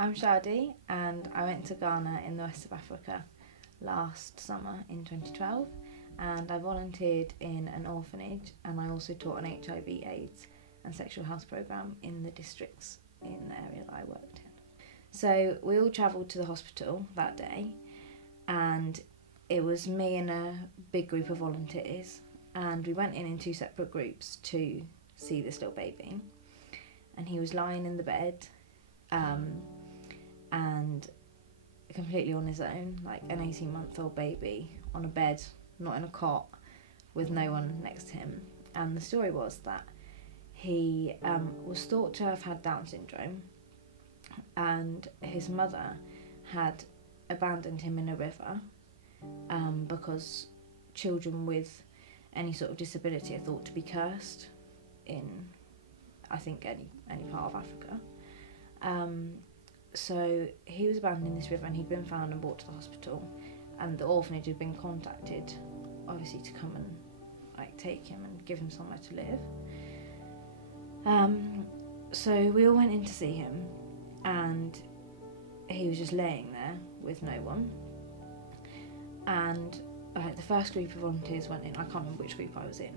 I'm Shadi and I went to Ghana in the west of Africa last summer in 2012, and I volunteered in an orphanage, and I also taught an HIV, AIDS and sexual health programme in the districts in the area that I worked in. So we all travelled to the hospital that day, and it was me and a big group of volunteers, and we went in two separate groups to see this little baby, and he was lying in the bed and completely on his own, like an 18-month-old baby on a bed, not in a cot, with no one next to him. And the story was that he was thought to have had Down syndrome, and his mother had abandoned him in a river because children with any sort of disability are thought to be cursed in, I think, any part of Africa. So he was abandoned in this river, and he'd been found and brought to the hospital, and the orphanage had been contacted, obviously, to come and take him and give him somewhere to live. So we all went in to see him, and he was just laying there with no one. And the first group of volunteers went in. I can't remember which group I was in,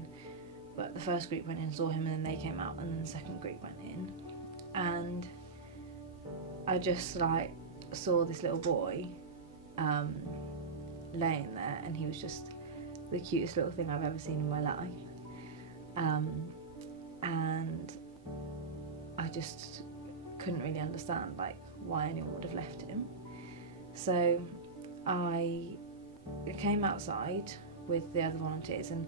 but the first group went in and saw him, and then they came out, and then the second group went in, and I just saw this little boy laying there, and he was just the cutest little thing I've ever seen in my life. And I just couldn't really understand why anyone would have left him. So I came outside with the other volunteers, and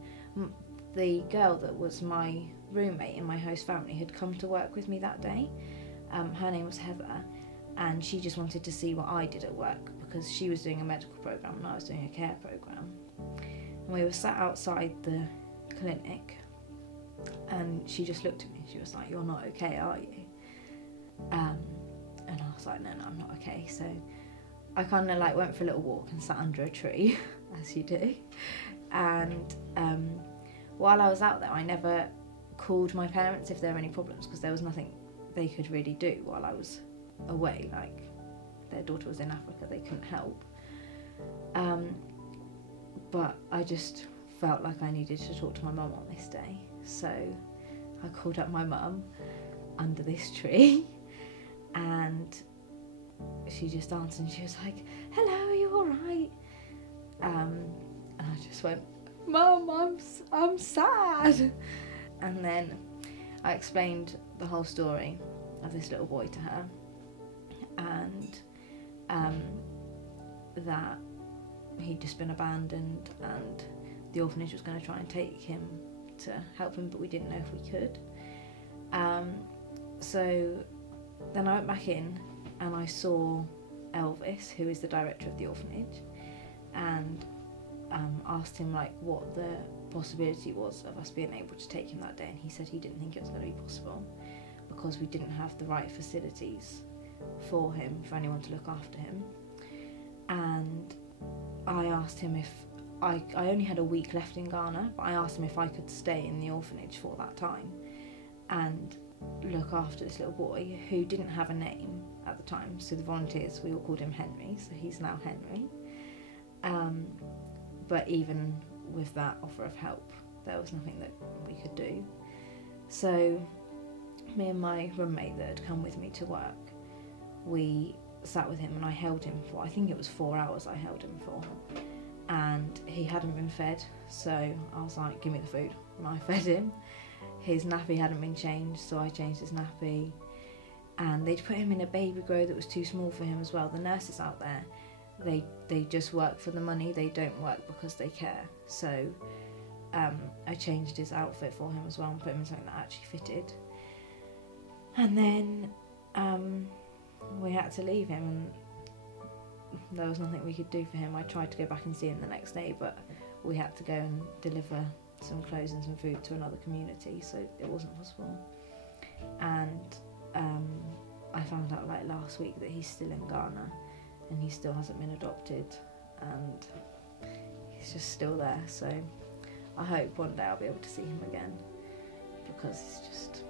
the girl that was my roommate in my host family had come to work with me that day. Her name was Heather, and she just wanted to see what I did at work, because she was doing a medical programme and I was doing a care programme. And we were sat outside the clinic, and she just looked at me and she was like, "You're not okay, are you?" And I was like, no, I'm not okay. So I kind of went for a little walk and sat under a tree, as you do. And while I was out there, I never called my parents if there were any problems, because there was nothing they could really do while I was away. Their daughter was in Africa, they couldn't help. But I just felt like I needed to talk to my mum on this day. So I called up my mum under this tree, and she just answered, and she was like, "Hello, are you all right?" And I just went, "Mum, I'm sad." And then I explained the whole story of this little boy to her, and that he'd just been abandoned, and the orphanage was going to try and take him to help him, but we didn't know if we could. So then I went back in, and I saw Elvis, who is the director of the orphanage, and asked him what the possibility was of us being able to take him that day, and he said he didn't think it was going to be possible because we didn't have the right facilities for him, for anyone to look after him. And I asked him if I only had a week left in Ghana, but I asked him if I could stay in the orphanage for that time and look after this little boy who didn't have a name at the time. So the volunteers, we all called him Henry, so he's now Henry. But even with that offer of help, there was nothing that we could do. So me and my roommate that had come with me to work, we sat with him, and I held him for, I think it was 4 hours I held him for, and he hadn't been fed, so I was like, "Give me the food," and I fed him. His nappy hadn't been changed, so I changed his nappy, and they'd put him in a baby grow that was too small for him as well. The nurses out there, they just work for the money, they don't work because they care. So I changed his outfit for him as well and put him in something that actually fitted. And then we had to leave him, and there was nothing we could do for him. I tried to go back and see him the next day, but we had to go and deliver some clothes and some food to another community, so it wasn't possible. And I found out last week that he's still in Ghana, and he still hasn't been adopted, and he's just still there. So I hope one day I'll be able to see him again, because it's just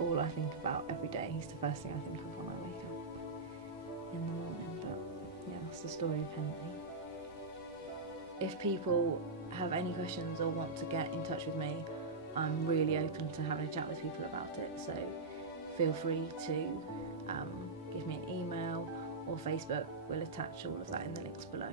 all I think about every day. He's the first thing I think of when I wake up. in the morning. But yeah, that's the story of Henry. If people have any questions or want to get in touch with me, I'm really open to having a chat with people about it, so feel free to give me an email or Facebook. We'll attach all of that in the links below.